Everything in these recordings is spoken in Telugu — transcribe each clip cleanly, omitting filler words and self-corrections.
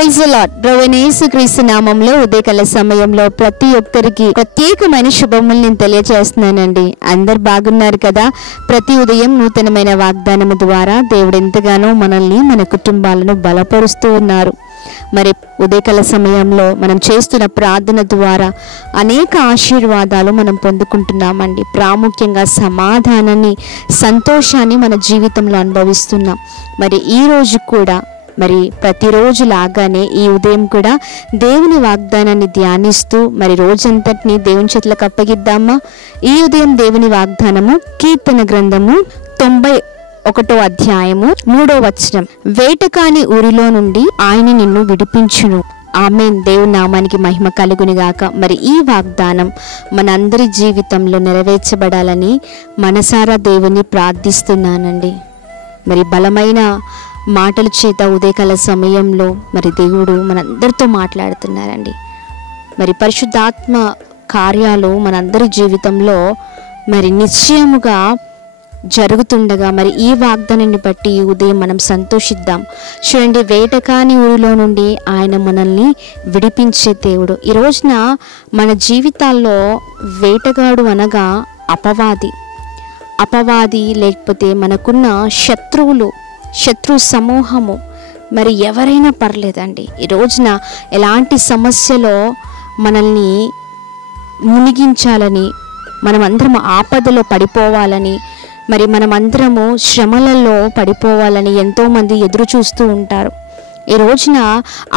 Praise the lord. ప్రభువైన యేసుక్రీస్తు నామములో ఉదయకాల సమయంలో ప్రతి ఒక్కరికి ప్రత్యేకమైన శుభములు నేను తెలియజేస్తున్నానండి. అందరు బాగున్నారు కదా? ప్రతి ఉదయం నూతనమైన వాగ్దానము ద్వారా దేవుడు ఎంతగానో మనల్ని, మన కుటుంబాలను బలపరుస్తూ ఉన్నారు. మరి ఉదయకాల సమయంలో మనం చేస్తున్న ప్రార్థన ద్వారా అనేక ఆశీర్వాదాలు మనం పొందుకుంటున్నామండి. ప్రాముఖ్యంగా సమాధానాన్ని, సంతోషాన్ని మన జీవితంలో అనుభవిస్తున్నాం. మరి ఈ రోజు కూడా మరి ప్రతిరోజు లాగానే ఈ ఉదయం కూడా దేవుని వాగ్దానాన్ని ధ్యానిస్తూ మరి రోజంతటిని దేవుని చేతులకు అప్పగిద్దామా? ఈ ఉదయం దేవుని వాగ్దానము కీర్తన గ్రంథము 91వ అధ్యాయము 3వ వచనం. వేటకాని ఊరిలో నుండి ఆయన నిన్ను విడిపించును. ఆమేన్. దేవుని నామానికి మహిమ కలుగును గాక. మరి ఈ వాగ్దానం మనందరి జీవితంలో నెరవేర్చబడాలని మనసారా దేవుని ప్రార్థిస్తున్నానండి. మరి బలమైన మాటల చేత ఉదయకాల సమయంలో మరి దేవుడు మనందరితో మాట్లాడుతున్నారండి. మరి పరిశుద్ధాత్మ కార్యాలు మనందరి జీవితంలో మరి నిశ్చయముగా జరుగుతుండగా మరి ఈ వాగ్దానాన్ని బట్టి ఈ ఉదయం మనం సంతోషిద్దాం. చూడండి, వేటకాని ఊరిలో నుండి ఆయన మనల్ని విడిపించే దేవుడు. ఈ రోజున మన జీవితాల్లో వేటగాడు అనగా అపవాది లేకపోతే మనకున్న శత్రు సమూహము, మరి ఎవరైనా పర్లేదండి. ఈ రోజున ఎలాంటి సమస్యలో మనల్ని మునిగించాలని, మనమందరం ఆపదలో పడిపోవాలని, మరి మనమందరము శ్రమలలో పడిపోవాలని ఎంతోమంది ఎదురు చూస్తూ ఉంటారు. ఈ రోజున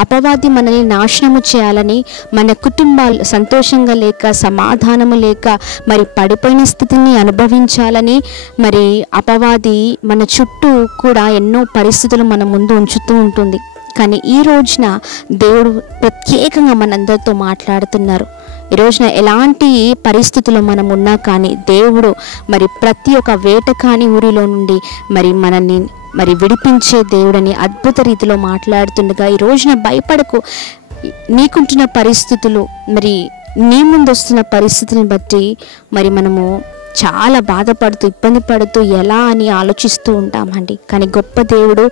అపవాది మనల్ని నాశనము చేయాలని, మన కుటుంబాలు సంతోషంగా లేక, సమాధానము లేక, మరి పడిపోయిన స్థితిని అనుభవించాలని మరి అపవాది మన చుట్టూ కూడా ఎన్నో పరిస్థితులు మన ముందు ఉంచుతూ ఉంటుంది. కానీ ఈ రోజున దేవుడు ప్రత్యేకంగా మనందరితో మాట్లాడుతున్నారు. ఈ రోజున ఎలాంటి పరిస్థితుల్లో మనం ఉన్నా కానీ దేవుడు మరి ప్రతి ఒక్క వేటకాని ఊరిలో నుండి మరి మనల్ని మరి విడిపించే దేవుడని అద్భుత రీతిలో మాట్లాడుతుండగా ఈ రోజున భయపడకు. నీకుంటున్న పరిస్థితులు, మరి నీ ముందు వస్తున్న పరిస్థితులను బట్టి మరి మనము చాలా బాధపడుతూ, ఇబ్బంది పడుతూ ఎలా అని ఆలోచిస్తూ ఉంటామండి. కానీ గొప్ప దేవుడు,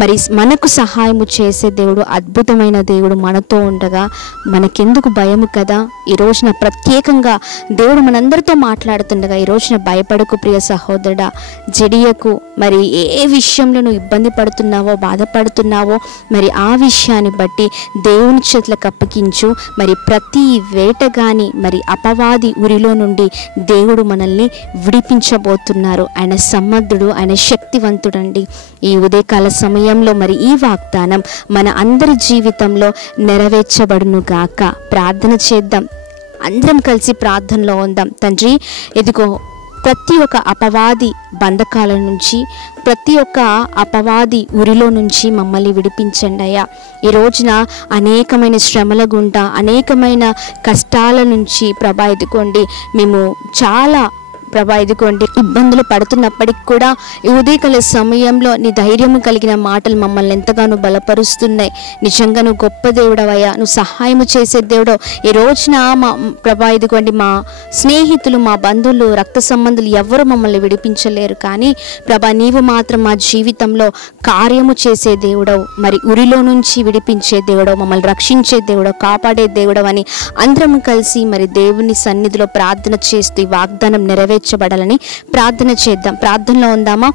మరి మనకు సహాయము చేసే దేవుడు, అద్భుతమైన దేవుడు మనతో ఉండగా మనకెందుకు భయము కదా? ఈ రోజున ప్రత్యేకంగా దేవుడు మనందరితో మాట్లాడుతుండగా ఈ రోజున భయపడకు ప్రియ సహోదరుడా, జడియకు. మరి ఏ విషయంలో నువ్వు ఇబ్బంది పడుతున్నావో, బాధపడుతున్నావో మరి ఆ విషయాన్ని బట్టి దేవుని చేతులకు అప్పగించు. మరి ప్రతి వేటగాని, మరి అపవాది ఉరిలో నుండి దేవుడు మనల్ని విడిపించబోతున్నారు. ఆయన సమర్థుడు, ఆయన శక్తివంతుడండి. ఈ ఉదయకాల సమయంలో మరి ఈ వాగ్దానం మన అందరి జీవితంలో నెరవేర్చబడును గాక. ప్రార్థన చేద్దాం, అందరం కలిసి ప్రార్థనలో ఉందాం. తండ్రి, ఎదుగో ప్రతి ఒక్క అపవాది బంధకాల నుంచి, ప్రతి ఒక్క అపవాది ఉరిలో నుంచి మమ్మల్ని విడిపించండి అయ్యా. ఈ రోజున అనేకమైన శ్రమల గుండా, అనేకమైన కష్టాల నుంచి ప్రభా ఎదుకోండి మేము చాలా ఇదిగోండి ఇబ్బందులు పడుతున్నప్పటికి కూడా ఈ ఉదయకాల సమయంలో నీ ధైర్యము కలిగిన మాటలు మమ్మల్ని ఎంతగానో బలపరుస్తున్నాయి. నిజంగా నువ్వు గొప్ప దేవుడవయ్యా, నువ్వు సహాయము చేసే దేవుడు. ఈ రోజున మా ఇదిగోండి మా స్నేహితులు, మా బంధువులు, రక్త సంబంధులు ఎవరు మమ్మల్ని విడిపించలేరు. కానీ ప్రభా, నీవు మాత్రం మా జీవితంలో కార్యము చేసే దేవుడవు, మరి ఉరిలో నుంచి విడిపించే దేవుడవు, మమ్మల్ని రక్షించే దేవుడవు, కాపాడే దేవుడవు అని అందరం కలిసి మరి దేవుని సన్నిధిలో ప్రార్థన చేస్తూ ఈ వాగ్దానం నెరవేర్చబడాలని ప్రార్థన చేద్దాం. ప్రార్థనలో ఉందామా?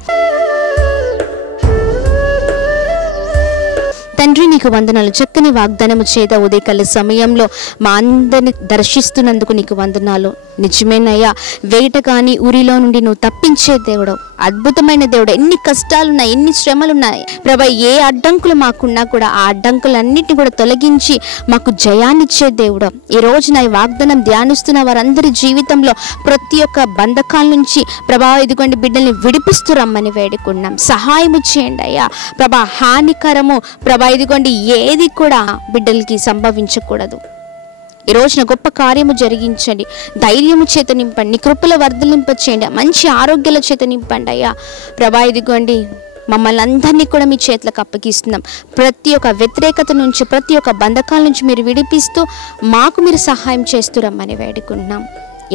తండ్రి, నీకు వందనాలు. చక్కని వాగ్దానము చేత ఉదయకాల సమయంలో మా అందరిని దర్శిస్తున్నందుకు నీకు వందనాలు. నిజమేనయ్యా, వేటగాని ఊరిలో నుండి నువ్వు తప్పించే దేవుడు, అద్భుతమైన దేవుడు. ఎన్ని కష్టాలున్నాయి, ఎన్ని శ్రమలున్నాయి ప్రభా, ఏ అడ్డంకులు మాకున్నా కూడా ఆ అడ్డంకులన్నిటిని కూడా తొలగించి మాకు జయాన్నిచ్చే దేవుడు. ఈ రోజున ఈ వాగ్దానం ధ్యానిస్తున్న వారందరి జీవితంలో ప్రతి ఒక్క బంధకాల నుంచి ప్రభా ఇదిగోండి బిడ్డల్ని విడిపిస్తూ రమ్మని వేడుకున్నాం. సహాయము చేయండి అయ్యా ప్రభా. హానికరము ప్రభా ఇదిగోండి ఏది కూడా బిడ్డలకి సంభవించకూడదు. ఈ రోజున గొప్ప కార్యము జరిగించండి, ధైర్యము చేత నింపండి, నీ కృపల వర్ధలింప చేయండి, మంచి ఆరోగ్యాల చేత నింపండి అయ్యా ప్రభా. ఇదిగోండి మమ్మల్ని అందరినీ కూడా మీ చేతులకు అప్పగిస్తున్నాం. ప్రతి ఒక్క వ్యతిరేకత నుంచి, ప్రతి ఒక్క బంధకాల నుంచి మీరు విడిపిస్తూ మాకు మీరు సహాయం చేస్తూ రమ్మని వేడుకుంటున్నాం.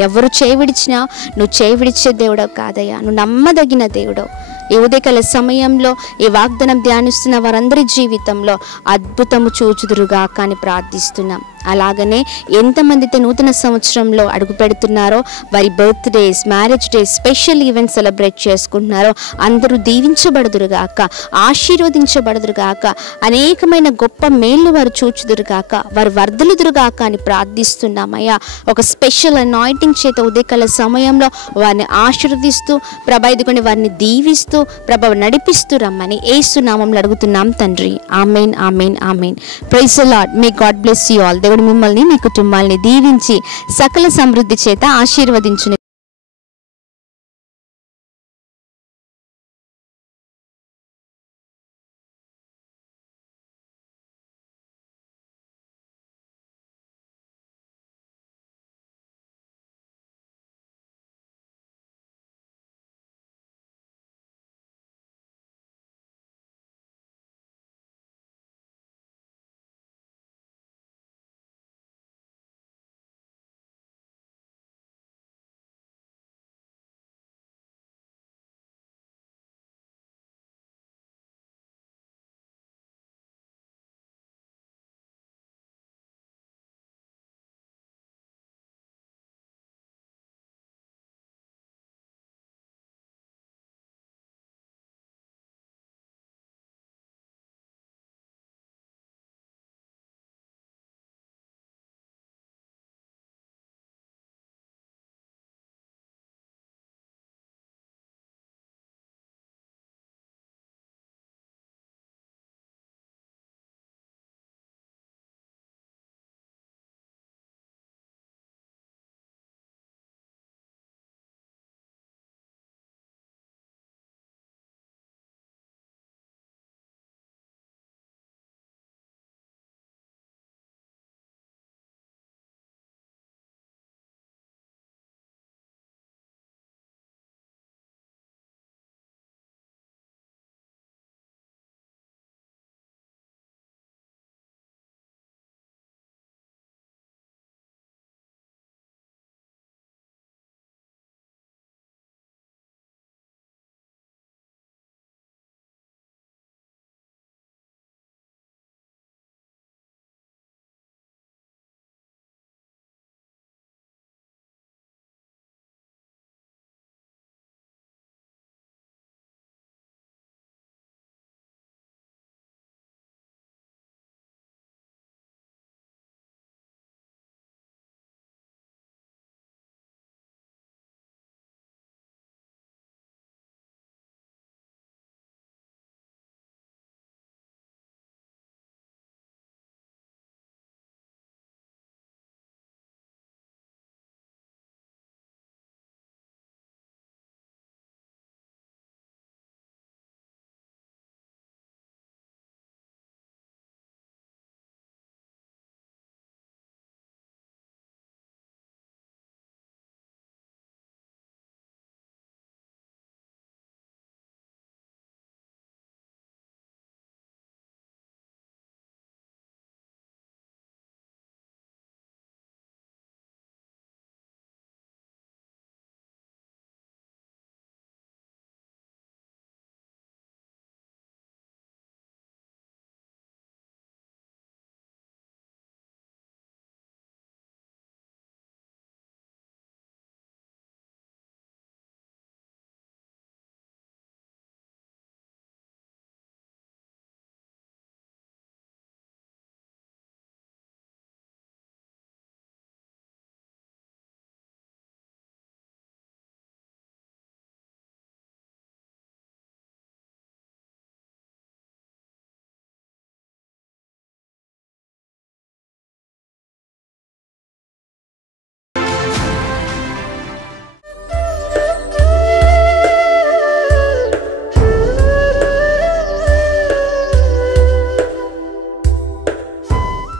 ఎవరు చేయి విడిచినా నువ్వు చేయి విడిచే దేవుడవు కాదయ్యా, నువ్వు నమ్మదగిన దేవుడవు. ఈ ఉదయకాల సమయంలో ఈ వాగ్దానం ధ్యానిస్తున్న వారందరి జీవితంలో అద్భుతము చూచుదురుగాక అని ప్రార్థిస్తున్నాం. అలాగనే ఎంతమంది నూతన సంవత్సరంలో అడుగు పెడుతున్నారో, వారి birthdays, marriage days, special events celebrate చేసుకుంటున్నారో అందరూ దీవించబడుదురుగాక, ఆశీర్వదించబడుదురుగాక, అనేకమైన గొప్ప మేళ్ళు వారు చూచుదురుగాక, వారు వర్ధలుదురుగాక అని ప్రార్థిస్తున్నామయ్యా. ఒక స్పెషల్ అనాయింటింగ్ చేత ఉదయకాల సమయంలో వారిని ఆశీర్వదిస్తూ ప్రభా ఇదిగోండి వారిని దీవిస్తూ ప్రభా నడిపిస్తూ రమ్మని యేసు నామములో అడుగుతున్నాం తండ్రి. Amen, amen, amen. Praise the Lord. May God bless you all. దేవుడు మిమ్మల్ని, మీ కుటుంబాల్ని దీవించి సకల సమృద్ధి చేత ఆశీర్వదించును.